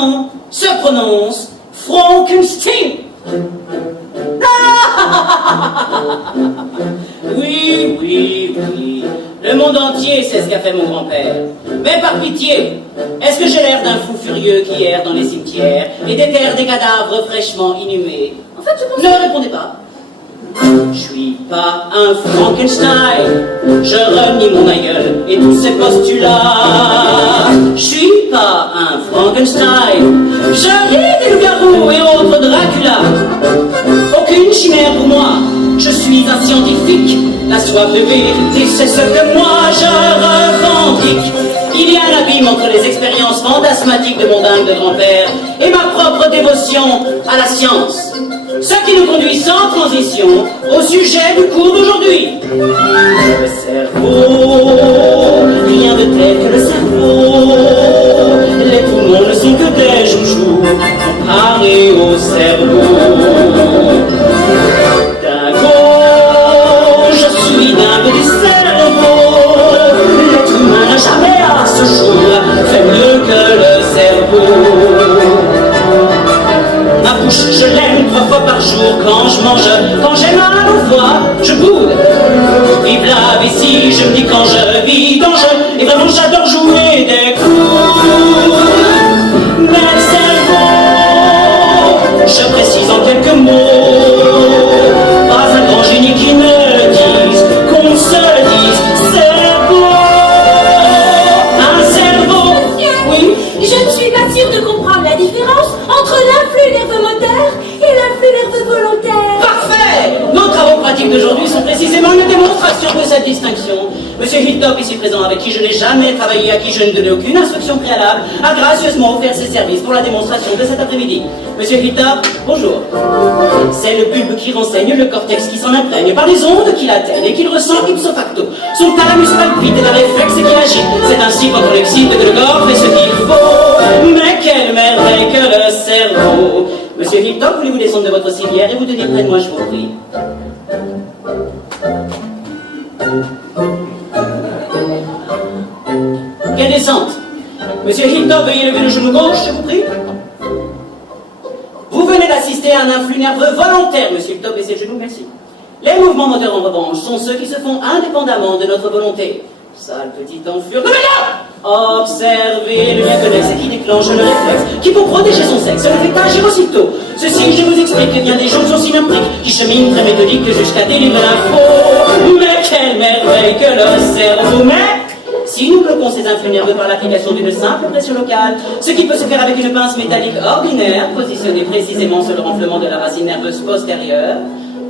nom se prononce Frankenstein. Oui, oui, oui. Le monde entier sait ce qu'a fait mon grand-père. Mais par pitié, est-ce que j'ai l'air d'un fou furieux qui erre dans les cimetières et déterre des cadavres fraîchement inhumés? En fait, je pense... Ne répondez pas. Je suis pas un Frankenstein, je renie mon aïeul et tous ses postulats. Je suis pas un Frankenstein, je ris des loups-garous et autres Dracula. Aucune chimère pour moi, je suis un scientifique. La soif de vérité, c'est ce que moi je revendique. Il y a un abîme entre les expériences fantasmatiques de mon dingue de grand-père et ma propre dévotion à la science. Ce qui nous conduit sans transition au sujet du cours d'aujourd'hui. Le cerveau, rien de tel que le cerveau. Les poumons ne sont que des joujoux comparés au cerveau. Dingo, je suis dingue du cerveau. L'être humain n'a jamais à ce jour fait mieux que le cerveau. Ma bouche, je l'aime 3 fois par jour quand je mange. Quand j'ai mal aux voix, je boude. Vive la vessie, je me dis quand je vis, quand je... Et vraiment j'adore jouer des coups. Mais le cerveau, je précise en quelques mots. Pas un grand génie qui me dise, qu'on se le dise. Cerveau, un cerveau, oui. Je ne suis pas sûre de comprendre la différence entre l'influx nerveux moteur et l'influx nerveux volontaire. Parfait! Nos travaux pratiques d'aujourd'hui sont précisément une démonstration de cette distinction. Monsieur Hilltop, ici présent, avec qui je n'ai jamais travaillé, à qui je ne donnais aucune instruction préalable, a gracieusement offert ses services pour la démonstration de cet après-midi. Monsieur Hilltop, bonjour. C'est le bulbe qui renseigne, le cortex qui s'en imprègne par les ondes qu'il atteigne et qu'il ressent ipso facto. Son thalamus palpite et la réflexe qu'il agit. C'est ainsi quand on l'excite que le corps fait ce qu'il faut. Mais quelle merveille que le cerveau! Monsieur Hilltop, voulez-vous descendre de votre civière et vous tenir près de moi, je vous prie? Quelle descente! Monsieur Hilltop, veuillez lever le genou gauche, je vous prie. Vous venez d'assister à un influx nerveux volontaire, monsieur Hilltop, baissez le genou, merci. Les mouvements moteurs, en revanche, sont ceux qui se font indépendamment de notre volonté. Sale petit enfure de ménage! Observez le mécanisme qui déclenche le réflexe, qui pour protéger son sexe le fait agir aussitôt. Ceci, je vous explique, il y a des joncsons synaptiques qui cheminent très méthodiques jusqu'à délivrer l'info. Mais quelle merveille que le cerveau! Mais si nous bloquons ces influx nerveux par l'application d'une simple pression locale, ce qui peut se faire avec une pince métallique ordinaire, positionnée précisément sur le renflement de la racine nerveuse postérieure,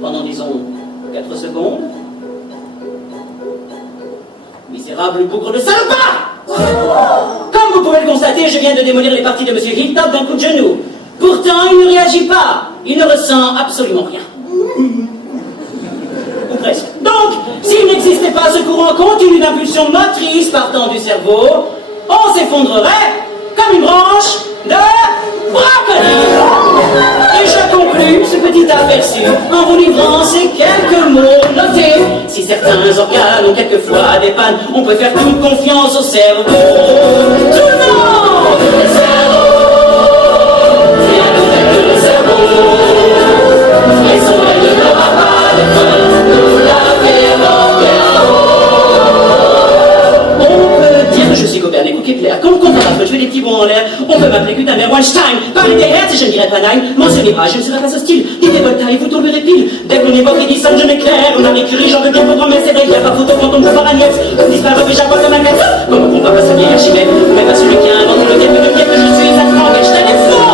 pendant, disons, 4 secondes. Misérable bougre de salopard! Comme vous pouvez le constater, je viens de démolir les parties de M. Hilltop d'un coup de genou. Pourtant, il ne réagit pas. Il ne ressent absolument rien. Ou presque. Donc, s'il n'existait pas ce courant continu d'impulsion motrice partant du cerveau, on s'effondrerait comme une branche de brocoli. Et je conclus ce petit aperçu en vous livrant ces quelques mots notés. Si certains organes ont quelquefois des pannes, on peut faire toute confiance au cerveau. Tout le monde! Le cerveau! Rien de tel que le cerveau. Et son règne n'aura pas de fin, nous la verrons bientôt. On peut dire que je suis Copernic ou Kepler. Comme comparable, je fais des petits bons en l'air. On peut m'appeler Gutenberg, Weinstein, parler des Hertz, je ne dirais pas Nine. Mentionnez pas, je ne serai pas hostile. Dites Voltaire, vous tomberez pile. Dès qu'on évoque Edison, je m'éclaire. On a Curie, j'en veux bien pour grand-mère, c'est vrai, il n'y a pas photo quand on peut voir Agnès. On disparaît, j'apporte comme un gâteau. Comment on comprend pas sa vieille Archimède, mais pas celui qui a inventé le terme de pierre que je suis, ça Frankenstein est faux.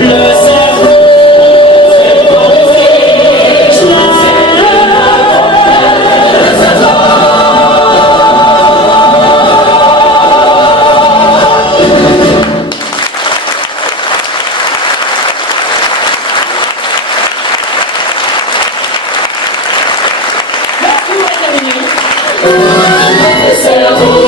Le cerveau. Le cerveau.